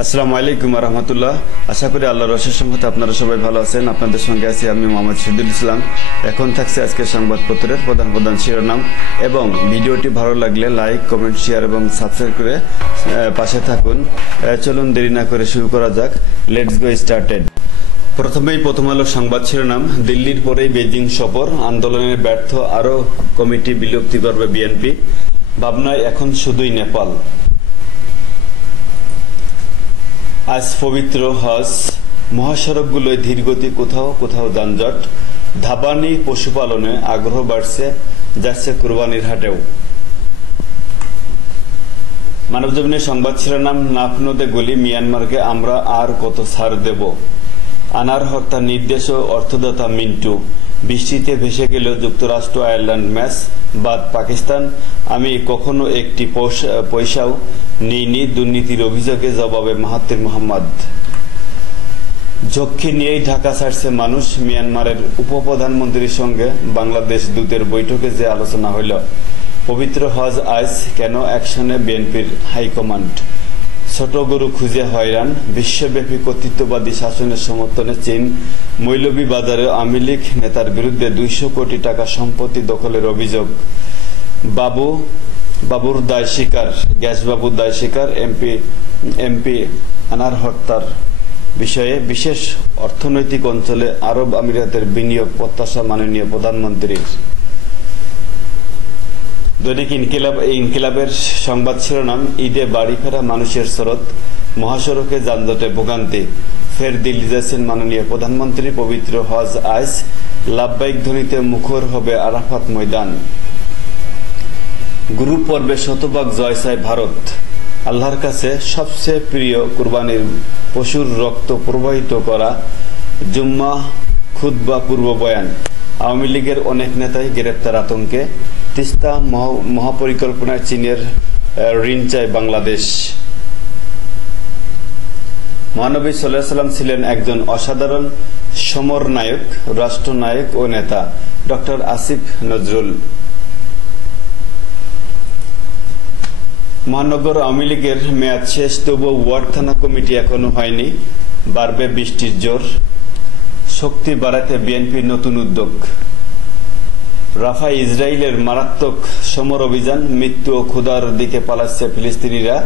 আসসালামু আলাইকুম রহমতুল্লাহ। আশা করি আল্লাহর অশেষ রহমতে আপনারা সবাই ভালো আছেন। আপনাদের সঙ্গে আছি আমি মোহাম্মদ শহীদুল ইসলাম। এখন থাকছে আজকের সংবাদপত্রের প্রধান প্রধান শিরোনাম, এবং ভিডিওটি ভালো লাগলে লাইক, কমেন্ট, শেয়ার এবং সাবস্ক্রাইব করে পাশে থাকুন। চলুন দেরি না করে শুরু করা যাক। Let's go started. প্রথম আলো সংবাদ শিরোনাম, দিল্লির পরেই বেজিং সফর, আন্দোলনের ব্যর্থ আরও কমিটি বিলুপ্তি করবে বিএনপি, ভাবনায় এখন শুধুই নেপাল। আজ পবিত্র হজ, মহাসড়কগুলোয় ধীরগতি, কোথাও কোথাও যানজট। ধাবানি পশুপালনে আগ্রহ বাড়ছে, যাচ্ছে কুরবানির হাটেও। মানবজমিনের সংবাদ শিরোনাম, নাফনদে গুলি, মিয়ানমারকে আমরা আর কত ছাড় দেব। আনার হত্যার নির্দেশ ও অর্থদাতা মিন্টু। বৃষ্টিতে ভেসে গেল যুক্তরাষ্ট্র আয়ারল্যান্ড ম্যাচ, বাদ পাকিস্তান। আমি কখনো একটি পয়সাও নিইনি দুর্নীতির অভিযোগে জবাবে মাহাথির মোহাম্মদ। ঝক্কি নিয়েই ঢাকা ছাড়ছে মানুষ, মিয়ানমারের উপপ্রধানমন্ত্রীর সঙ্গে বাংলাদেশ দূতের বৈঠকে যে আলোচনা হইল। পবিত্র হজ আজ, কেন অ্যাকশনে বিএনপির হাইকমান্ড। ছোট গরু খুঁজে হয়রান, বিশ্বব্যাপী কর্তৃত্ববাদী শাসনের সমর্থনে চীন। মৌলভীবাজারে আওয়ামী লীগ নেতার বিরুদ্ধে 200 কোটি টাকা সম্পত্তি দখলের অভিযোগ। বাবুর দায় স্বীকার, গ্যাসবাবুর দায় স্বীকার। এমপি আনার হত্যার বিষয়ে বিশেষ অর্থনৈতিক অঞ্চলে আরব আমিরাতের বিনিয়োগ প্রত্যাশা মাননীয় প্রধানমন্ত্রীর। দৈনিক ইনকিলাবের সংবাদ শিরোনাম, ঈদে বাড়ি ফেরা মানুষের স্রোত, মহাসড়কে যানজটে ভোগান্তি। ফের দিল্লি যাচ্ছেন মাননীয় প্রধানমন্ত্রী। পবিত্র হজ আজ, লাভবাহিক ধ্বনিতে মুখর হবে আরাফাত ময়দান। গ্রুপ পর্বে শতভাগ জয় চায় ভারত। আল্লাহর কাছে সবচেয়ে প্রিয় কুরবানির পশুর রক্ত প্রবাহিত করা। জুম্মা খুতবা পূর্ব বয়ান। আওয়ামী লীগের অনেক নেতাই গ্রেপ্তার আতঙ্কে। তিস্তা মহাপরিকল্পনায় চীনের ঋণ চায় বাংলাদেশ। মহানবী সাল্লাল্লাহু আলাইহি ওয়াসাল্লাম ছিলেন একজন অসাধারণ সমরনায়ক, রাষ্ট্রনায়ক ও নেতা। ডক্টর আসিফ নজরুল। মহানগর আওয়ামী লীগের মেয়াদ শেষ, তবুও ওয়ার্ড থানা কমিটি এখনো হয়নি। বাড়বে বৃষ্টির জোর, শক্তি বাড়াতে বিএনপির নতুন উদ্যোগ। রাফায় ইসরায়েলের মারাত্মক সমর অভিযান, মৃত্যু ও ক্ষুধার দিকে পালাচ্ছে ফিলিস্তিনিরা।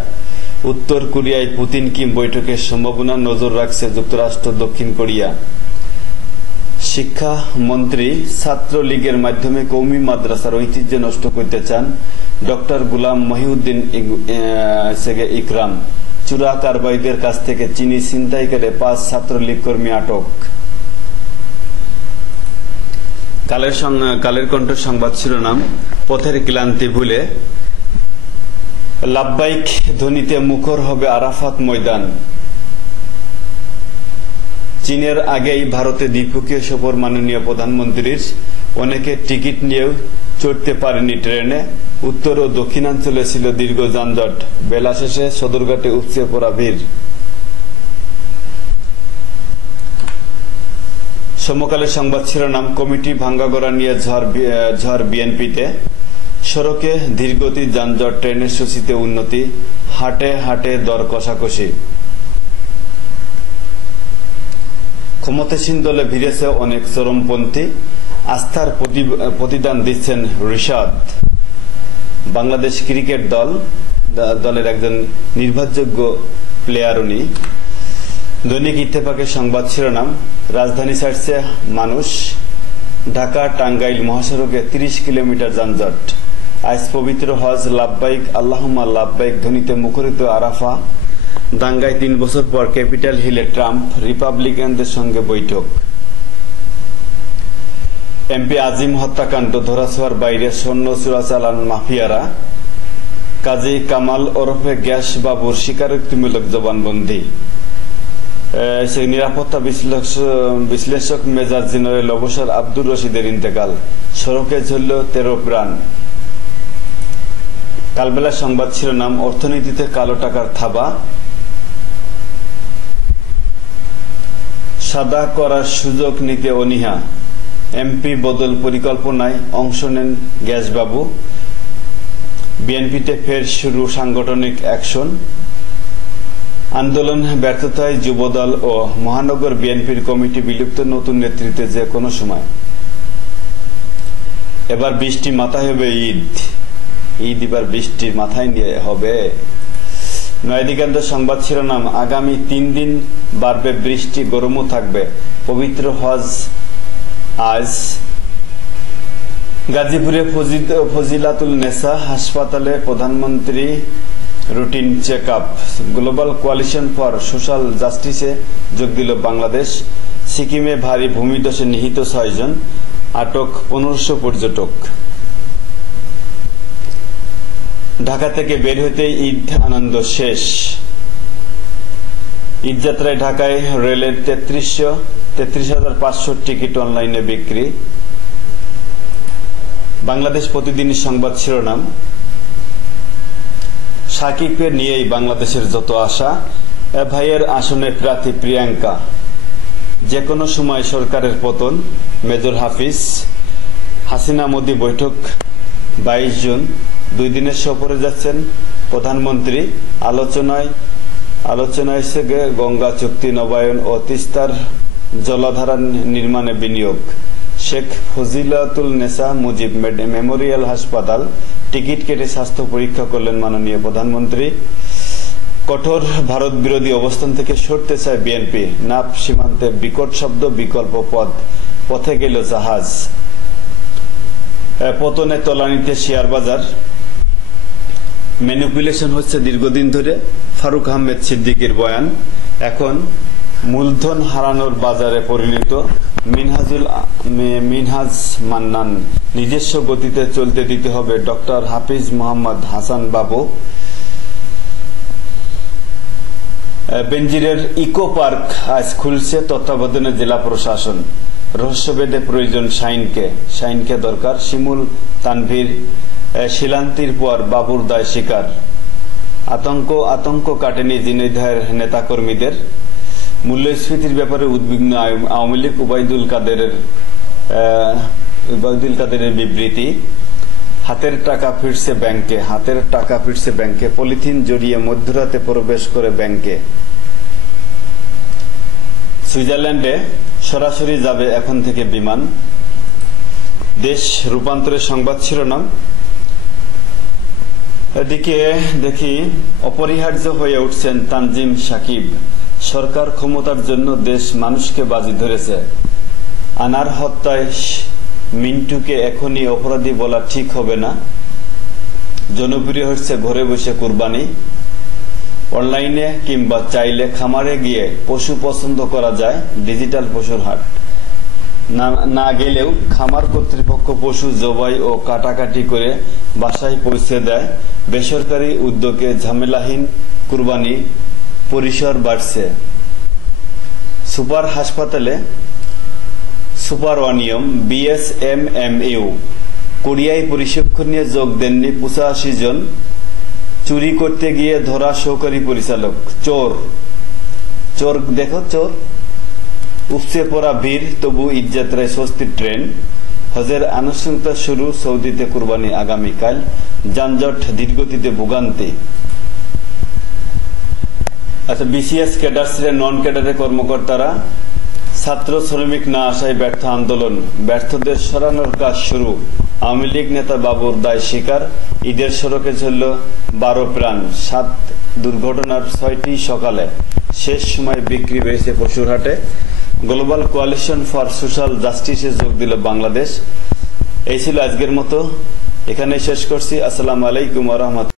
উত্তর কোরিয়ায় পুতিন কিম বৈঠকের সম্ভাবনা, নজর রাখছে যুক্তরাষ্ট্র, দক্ষিণ কোরিয়া। শিক্ষামন্ত্রী ছাত্রলীগের মাধ্যমে কওমি মাদ্রাসার ঐতিহ্য নষ্ট করতে চান ডক্টর গুলাম মহিউদ্দিন ইকরাম। চুরা কারবাইদের কাছ থেকে চিনি ছিনতাই করে 5 ছাত্রলীগ কর্মী আটক। কালের কণ্ঠ সংবাদ শিরোনাম, পথের ক্লান্তি ভুলে লাভবাহিক ধ্বনিতে মুখর হবে আরাফাত ময়দান। চীনের আগেই ভারতে দ্বিপক্ষীয় সফর মাননীয় প্রধানমন্ত্রীর। অনেকে টিকিট নিয়েও চড়তে পারেনি ট্রেনে। উত্তর ও দক্ষিণাঞ্চলে ছিল দীর্ঘ যানজট। বেলা শেষে সদরঘাটে উপচে পড়া ভিড়। সমকালের সংবাদ শিরোনাম, কমিটি ভাঙ্গাগড়া নিয়ে ঝড় বিএনপিতে। সড়কে ধীরগতি, যানজট, ট্রেনের সূচিতে উন্নতি। হাটে হাটে দর কষাকষি। ক্ষমতাসীন দলে ভিড়েছে অনেক চরমপন্থী। আস্থার প্রতিদান দিচ্ছেন রিশাদ। বাংলাদেশ ক্রিকেট দলের একজন নির্ভরযোগ্য প্লেয়ার উনি। দৈনিক ইত্তেফাকের সংবাদ শিরোনাম, রাজধানী ছাড়ছে মানুষ। ঢাকা টাঙ্গাইল মহাসড়কে 30 কিলোমিটার যানজট। আজ পবিত্র হজ, লাভবাহিক আল্লাহুম্মা লাভবাহিক ধ্বনিতে মুখরিত আরাফা। দাঙ্গায় 3 বছর পর ক্যাপিটাল হিলে ট্রাম্প, রিপাবলিকানদের সঙ্গে বৈঠক। এমপি আজিম হত্যাকাণ্ড, ধরাছোঁয়ার বাইরে স্বর্ণ চোরাচালান মাফিয়ারা। কাজী কামাল ওরফে গ্যাস বাবুর স্বীকারোক্তিমূলক জবানবন্দি। নিরাপত্তা বিশ্লেষক মেজর জেনারেল অবসর আব্দুর রশিদের ইন্তেকাল। সড়কে ঝরল 13 প্রাণ। কালবেলা সংবাদ শিরোনাম, অর্থনীতিতে কালো টাকার থাবা। সাদা করার সুযোগ নিতে অনীহা। এমপি বদল পরিকল্পনায় অংশ নেন গ্যাসবাবু। বিএনপিতে ফের শুরু সাংগঠনিক অ্যাকশন। আন্দোলন ব্যর্থতায় যুবদল ও মহানগর বিএনপির কমিটি বিলুপ্ত, নতুন নেতৃত্বে যে কোনো সময়। এবার বৃষ্টি মাথায় হবে, ঈদ এবার বৃষ্টির মাথায় নিয়ে হবে। নয়াদিগন্ত সংবাদ শিরোনাম, আগামী 3 দিন বাড়বে বৃষ্টি, গরমও থাকবে। পবিত্র হজ আজ। গাজীপুরে ফজিলাতুল নেসা হাসপাতালে প্রধানমন্ত্রী routine check up. Global coalition for social জাস্টিসে যোগ দিল বাংলাদেশ। সিকিমে ভারী ভূমিধসে নিহত 6 জন, আটক 1500 পর্যটক। ঢাকা থেকে বের হতেই ঈদ আনন্দ শেষ। ঈদযাত্রায় ঢাকায় রেলের 33,500 টিকিট অনলাইনে বিক্রি। বাংলাদেশ প্রতিদিন সংবাদ শিরোনাম, সাকিবকে নিয়েই বাংলাদেশের যত আশা। ভাইয়ের আসনে প্রার্থী প্রিয়াঙ্কা। যে কোনো সময় সরকারের পতন, মেজর হাফিজ। হাসিনা মোদি বৈঠক 22 জুন। 2 দিনের সফরে যাচ্ছেন প্রধানমন্ত্রী। আলোচনায় গঙ্গা চুক্তি নবায়ন ও তিস্তার জলাধার নির্মাণে বিনিয়োগ। শেখ ফজিলাতুল নেসা মুজিব মেমোরিয়াল হাসপাতাল টিকিট কেটে স্বাস্থ্য পরীক্ষা করলেন মাননীয় প্রধানমন্ত্রী। কঠোর ভারত বিরোধী অবস্থান থেকে সরতে চায় বিএনপি। নাপ সীমান্তে বিকট শব্দ, বিকল্প পথে গেল জাহাজ। পতনে তলানিতে শেয়ার বাজার। ম্যানিপুলেশন হচ্ছে দীর্ঘদিন ধরে, ফারুক আহমেদ সিদ্দিকীর বয়ান। এখন মূলধন হারানোর বাজারে পরিণত। মিনহাজ মান্নান, নিজস্ব গতিতে চলতে দিতে হবে ডক্টর হাফিজ মোহাম্মদ হাসান বাবু। বেনজিরের ইকো পার্ক আজ খুলছে তত্ত্বাবধানে জেলা প্রশাসন। রহস্যভেদে প্রয়োজন শাইনকে দরকার। শিমুল তানভীর শিলান্তির পর বাবুর দায় স্বীকার। আতঙ্ক কাটেনি ঝিনাইদহের নেতাকর্মীদের। মূল্যস্ফীতির ব্যাপারে উদ্বিগ্ন আওয়ামী লীগ। ওবায়দুল কাদেরের বিবৃতি। হাতের টাকা ফিরছে ব্যাংকে। পলিথিন জড়িয়ে মধ্যরাতে প্রবেশ করে ব্যাংকে। সুইজারল্যান্ডে সরাসরি যাবে এখন থেকে বিমান। দেশ রূপান্তরের সংবাদ শিরোনাম। এদিকে দেখি, অপরিহার্য হয়ে উঠছেন তানজিম সাকিব। সরকার ক্ষমতার জন্য দেশ মানুষকে বাজি ধরেছে। আনার হত্যায় মিন্টুকে এখনই অপরাধী বলা ঠিক হবে না। জনপ্রিয় হচ্ছে ঘরে বসে কুরবানি। অনলাইনে কিংবা চাইলে খামারে গিয়ে পশু পছন্দ করা যায়। ডিজিটাল পশুর হাট না গেলেও খামার কর্তৃপক্ষ পশু জবাই ও কাটাকাটি করে বাসায় পৌঁছে দেয়। বেসরকারি উদ্যোগে ঝামেলাহীন কুরবানি পরিসর বাড়ছে। সুপার হাসপাতালে সুপার অনিয়ম। বিএসএমএমইউ কোরিয়ায় প্রশিক্ষণ নিয়ে যোগ দেননি 85 জন। চুরি করতে গিয়ে ধরা সহকারী পরিচালক। চোর দেখো, চোর। উপচে পড়া ভিড়, তবু ঈদযাত্রায় স্বস্তির ট্রেন। হজের আনুষ্ঠানিকতা শুরু। সৌদিতে কুরবানি আগামীকাল। যানজট, ধীরগতিতে ভোগান্তি। আচ্ছা, বিসিএস ক্যাডার ছিলেন নন ক্যাডারের কর্মকর্তারা। ছাত্র শ্রমিক না আসায় ব্যর্থ আন্দোলন। ব্যর্থদের সরানোর কাজ শুরু। আওয়ামী লীগ নেতা বাবুর দায় স্বীকার। ঈদের সড়কে ঝরল 12 প্রাণ। 7 দুর্ঘটনার 6টি সকালে। শেষ সময় বিক্রি বেড়েছে পশুর হাটে। গ্লোবাল কোয়ালিশন ফর সোশ্যাল জাস্টিসে যোগ দিল বাংলাদেশ। এই ছিল আজকের মতো, এখানেই শেষ করছি। আসসালামু আলাইকুম ওয়া রাহমাতুল্লাহ।